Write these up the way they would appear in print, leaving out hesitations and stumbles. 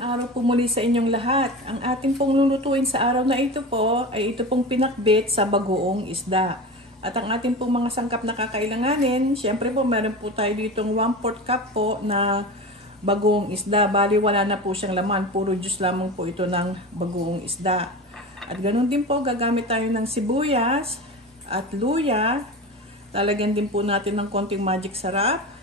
Magandang araw po muli sa inyong lahat. Ang ating pong lulutuin sa araw na ito po ay ito pong pinakbit sa bagoong isda. At ang ating pong mga sangkap na kakailanganin, syempre po meron po tayo ditong 1/4 cup po na bagoong isda. Bali wala na po siyang laman, puro juice lamang po ito ng bagoong isda. At ganoon din po gagamit tayo ng sibuyas at luya. Lalagyan din po natin ng konting magic sarap.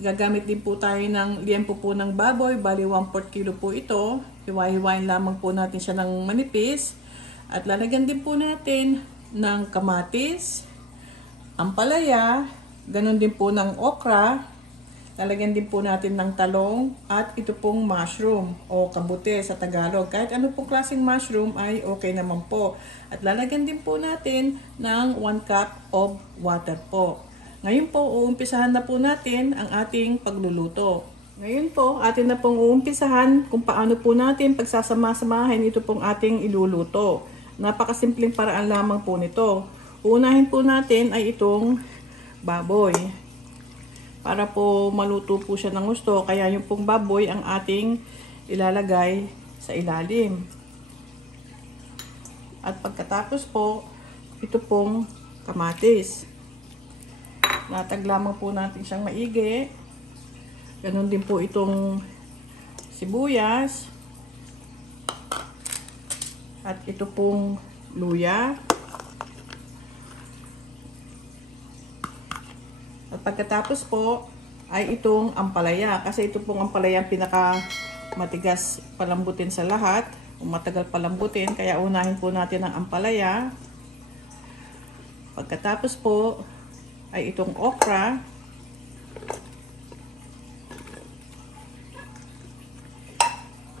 Gagamit din po tayo ng liempo po ng baboy, bali 1/4 kilo po ito. Hiwa-hiwain lamang po natin siya ng manipis. At lalagyan din po natin ng kamatis, ampalaya, ganun din po ng okra. Lalagyan din po natin ng talong at ito pong mushroom o kabute sa Tagalog. Kahit ano pong klaseng mushroom ay okay naman po. At lalagyan din po natin ng 1 cup of water po. Ngayon po, uumpisahan na po natin ang ating pagluluto. Ngayon po, atin na pong uumpisahan kung paano po natin pagsasama-samahin ito pong ating iluluto. Napakasimpleng paraan lamang po nito. Uunahin po natin ay itong baboy. Para po maluto po siya ng gusto, kaya yung pong baboy ang ating ilalagay sa ilalim. At pagkatapos po, ito pong kamatis. Natag lamang po natin siyang maigi. Ganon din po itong sibuyas. At ito pong luya. At pagkatapos po ay itong ampalaya. Kasi ito pong ampalaya ang pinaka matigas palambutin sa lahat. Kung matagal palambutin, kaya unahin po natin ang ampalaya. Pagkatapos po ay itong okra.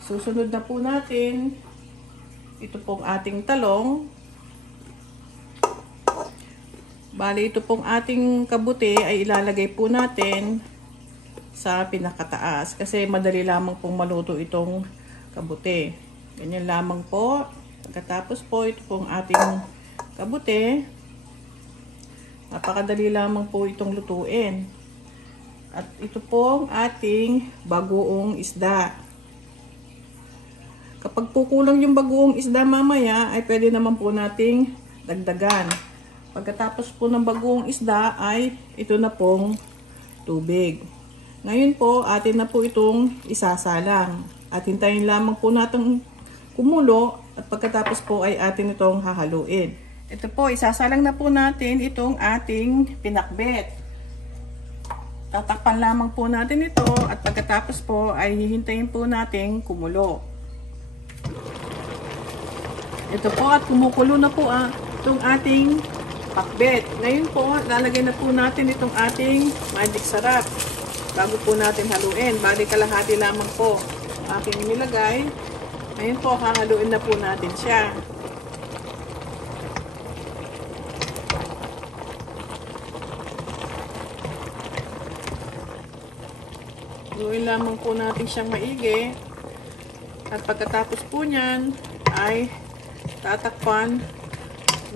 Susunod na po natin ito pong ating talong. Bali ito pong ating kabute ay ilalagay po natin sa pinakataas kasi madali lamang pong maluto itong kabute. Ganyan lamang po. Pagkatapos po ito pong ating kabute. Napakadali lamang po itong lutuin. At ito pong ating bagoong isda. Kapag kukulang yung bagoong isda mamaya, ay pwede naman po nating dagdagan. Pagkatapos po ng bagoong isda ay ito na pong tubig. Ngayon po, atin na po itong isasalang. At hintayin lamang po natin kumulo at pagkatapos po ay atin itong hahaluin. Ito po, isasalang na po natin itong ating pinakbet. Tatakpan lamang po natin ito at pagkatapos po ay hihintayin po natin kumulo. Ito po at kumukulo na po itong ating pakbet. Ngayon po, lalagay na po natin itong ating magic sarap bago po natin haluin. Bali kalahati lamang po aking nilagay. Ngayon po, hahaluin na po natin siya. Haluin lamang po natin siyang maigi. At pagkatapos po niyan ay tatakpan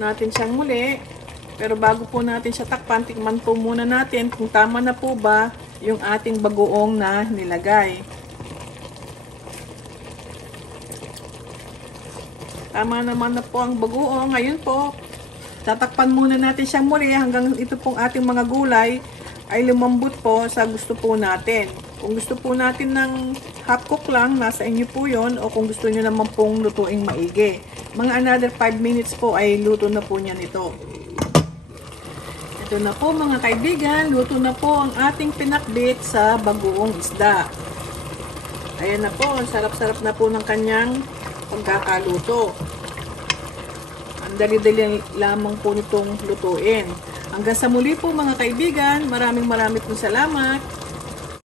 natin siyang muli. Pero bago po natin siya takpan, tikman po muna natin kung tama na po ba yung ating bagoong na nilagay. Tama naman na po ang bagoong. Ngayon po, tatakpan muna natin siyang muli hanggang ito pong ating mga gulay ay lumambot po sa gusto po natin. Kung gusto po natin ng half cook lang, nasa inyo po yon. O kung gusto nyo naman pong lutuing maigi. Mga another 5 minutes po ay luto na po niyan ito. Ito na po mga kaibigan, luto na po ang ating pinakbit sa bagoong isda. Ayan na po, ang sarap-sarap na po ng kanyang pagkakaluto. Ang dali-dali lamang po nitong lutuin. Hanggang sa muli po mga kaibigan, maraming pong salamat.